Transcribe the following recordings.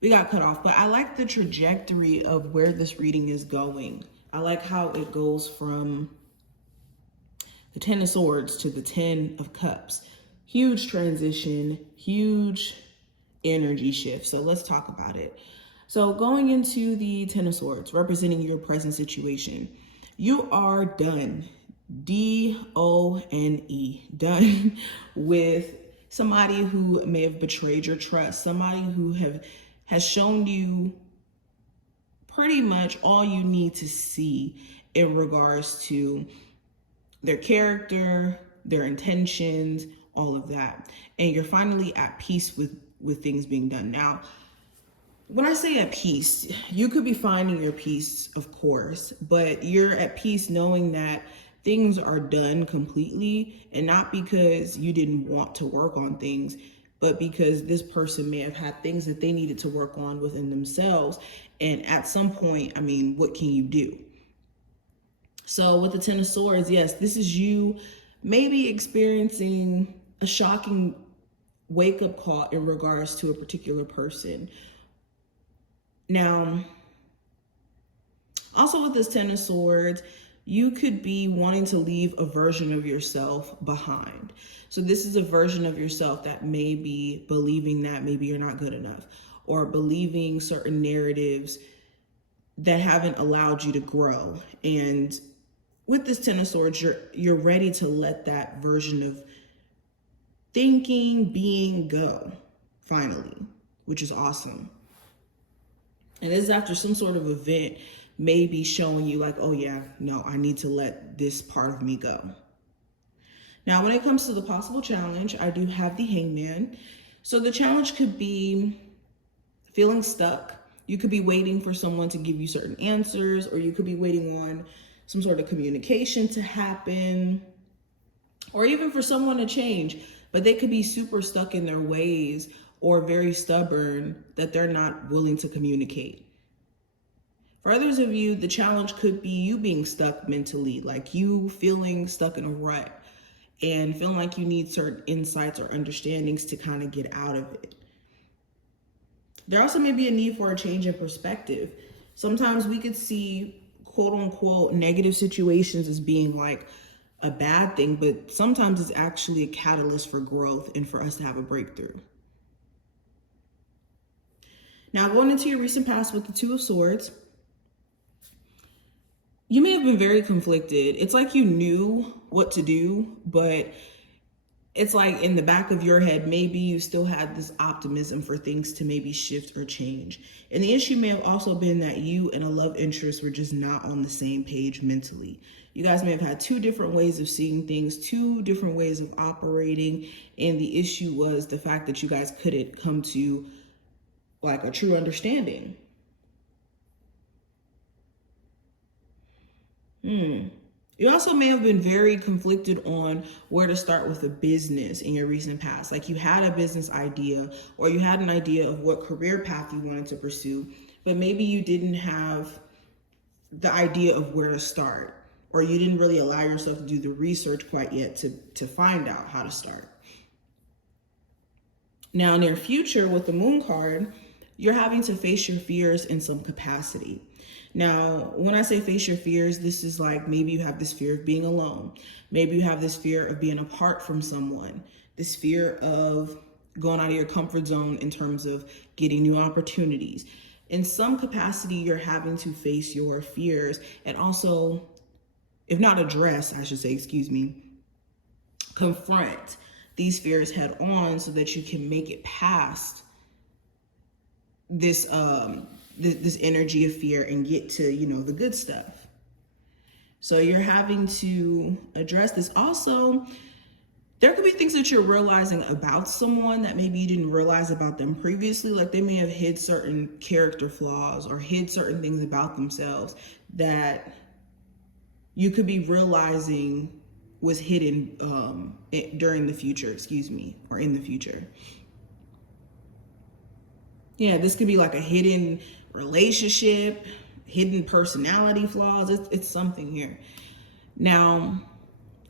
We got cut off, but I like the trajectory of where this reading is going. I like how it goes from the Ten of Swords to the Ten of Cups. Huge transition, huge energy shift. So let's talk about it. So going into the Ten of Swords, representing your present situation, you are done. D-O-N-E, done with somebody who may have betrayed your trust, somebody who has shown you pretty much all you need to see in regards to their character, their intentions, all of that. And you're finally at peace with things being done. Now, when I say at peace, you could be finding your peace, of course, but you're at peace knowing that things are done completely, and not because you didn't want to work on things, but because this person may have had things that they needed to work on within themselves. And at some point, I mean, what can you do? So with the Ten of Swords, yes, this is you maybe experiencing a shocking wake-up call in regards to a particular person. Now, also with this Ten of Swords, you could be wanting to leave a version of yourself behind. So this is a version of yourself that may be believing that maybe you're not good enough, or believing certain narratives that haven't allowed you to grow. And with this Ten of Swords, you're ready to let that version of thinking, being go, finally, which is awesome. And this is after some sort of event maybe showing you like, oh yeah, no, I need to let this part of me go. Now, when it comes to the possible challenge, I do have the Hangman. So the challenge could be feeling stuck. You could be waiting for someone to give you certain answers, or you could be waiting on some sort of communication to happen, or even for someone to change, but they could be super stuck in their ways or very stubborn that they're not willing to communicate. For others of you, the challenge could be you being stuck mentally, like you feeling stuck in a rut and feeling like you need certain insights or understandings to kind of get out of it. There also may be a need for a change in perspective. Sometimes we could see quote unquote negative situations as being like a bad thing, but sometimes it's actually a catalyst for growth and for us to have a breakthrough. Now, going into your recent past with the Two of Swords, you may have been very conflicted. It's like you knew what to do, but it's like in the back of your head, maybe you still had this optimism for things to maybe shift or change. And the issue may have also been that you and a love interest were just not on the same page mentally. You guys may have had two different ways of seeing things, two different ways of operating. And the issue was the fact that you guys couldn't come to like a true understanding. You also may have been very conflicted on where to start with a business in your recent past. Like you had a business idea, or you had an idea of what career path you wanted to pursue, but maybe you didn't have the idea of where to start, or you didn't really allow yourself to do the research quite yet to find out how to start. Now, in your future with the Moon card, you're having to face your fears in some capacity. Now, when I say face your fears, this is like maybe you have this fear of being alone. Maybe you have this fear of being apart from someone, this fear of going out of your comfort zone in terms of getting new opportunities. In some capacity, you're having to face your fears and also, if not address, I should say, confront these fears head on so that you can make it past this this energy of fear and get to, the good stuff. So you're having to address this. Also, there could be things that you're realizing about someone that maybe you didn't realize about them previously. Like they may have hid certain character flaws or hid certain things about themselves that you could be realizing was hidden during the future, or in the future. Yeah, this could be like a hidden relationship, hidden personality flaws. It's something here. Now,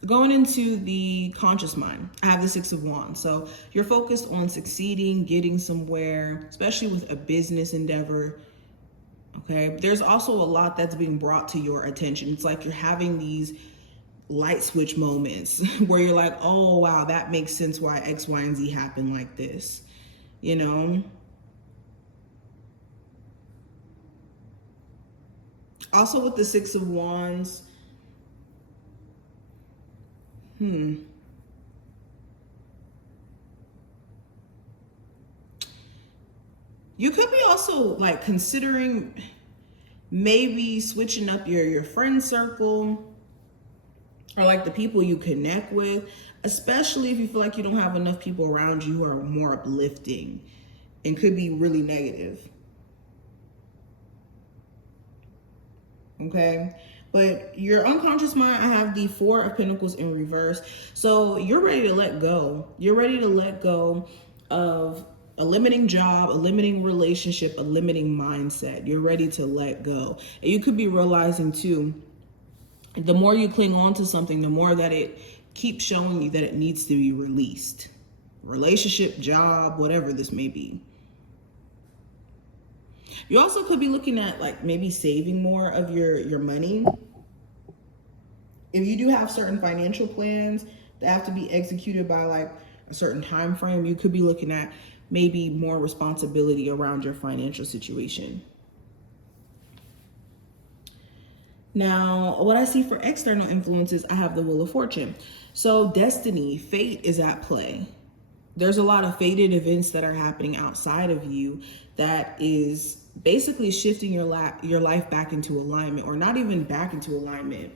Going into the conscious mind, I have the Six of Wands. So you're focused on succeeding, getting somewhere, especially with a business endeavor. Okay. There's also a lot that's being brought to your attention. It's like you're having these light switch moments where you're like, oh, wow, that makes sense why X, Y, and Z happened like this, you know? Also with the Six of Wands, you could be also like considering maybe switching up your friend circle or like the people you connect with, especially if you feel like you don't have enough people around you who are more uplifting and could be really negative. Okay. But your unconscious mind, I have the Four of Pentacles in reverse. So you're ready to let go. You're ready to let go of a limiting job, a limiting relationship, a limiting mindset. You're ready to let go. And you could be realizing too, the more you cling on to something, the more that it keeps showing you that it needs to be released. Relationship, job, whatever this may be. You also could be looking at like maybe saving more of your money. If you do have certain financial plans that have to be executed by like a certain time frame, you could be looking at maybe more responsibility around your financial situation. Now, what I see for external influences, I have the Wheel of Fortune. So destiny, fate is at play. There's a lot of fated events that are happening outside of you that is basically shifting your life back into alignment, or not even back into alignment,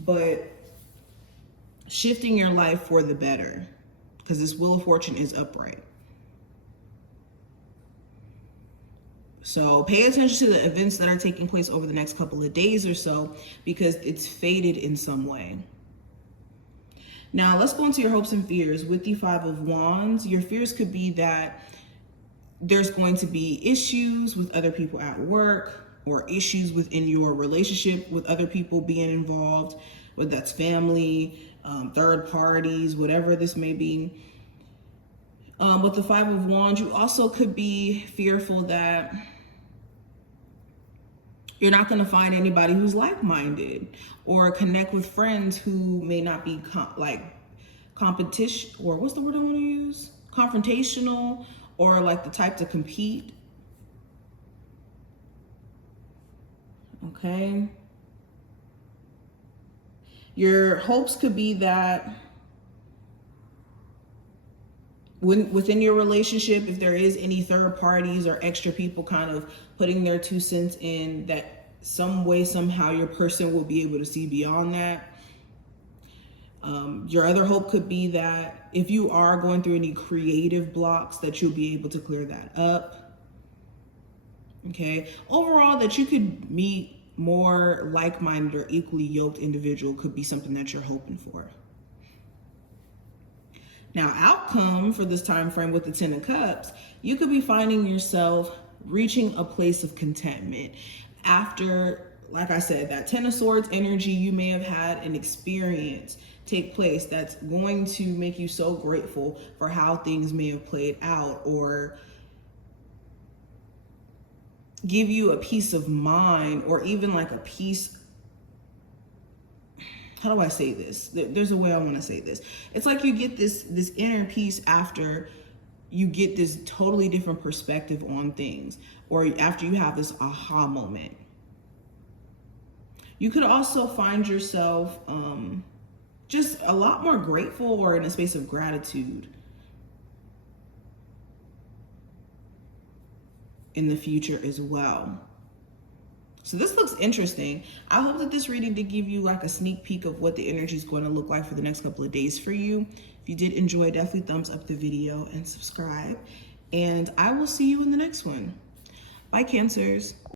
but shifting your life for the better, because this Wheel of Fortune is upright. So pay attention to the events that are taking place over the next couple of days or so, because it's fated in some way. Now let's go into your hopes and fears. With the Five of Wands, your fears could be that there's going to be issues with other people at work, or issues within your relationship with other people being involved, whether that's family, third parties, whatever this may be. With the Five of Wands, you also could be fearful that you're not going to find anybody who's like-minded, or connect with friends who may not be competition, or what's the word I want to use? Confrontational, or like the type to compete. Okay. Your hopes could be that within your relationship, if there is any third parties or extra people kind of putting their 2 cents in, that some way, somehow your person will be able to see beyond that. Your other hope could be that if you are going through any creative blocks, that you'll be able to clear that up. Okay. Overall, that you could meet more like-minded or equally yoked individual could be something that you're hoping for. Now, outcome for this time frame with the Ten of Cups, you could be finding yourself reaching a place of contentment after, like I said, that Ten of Swords energy. You may have had an experience take place that's going to make you so grateful for how things may have played out, or give you a peace of mind, or even like a peace. How do I say this? There's a way I want to say this. It's like you get this inner peace after you get this totally different perspective on things, or after you have this aha moment. You could also find yourself just a lot more grateful, or in a space of gratitude in the future as well. So this looks interesting. I hope that this reading did give you like a sneak peek of what the energy is going to look like for the next couple of days for you. If you did enjoy, definitely thumbs up the video and subscribe. And I will see you in the next one. Bye, Cancers.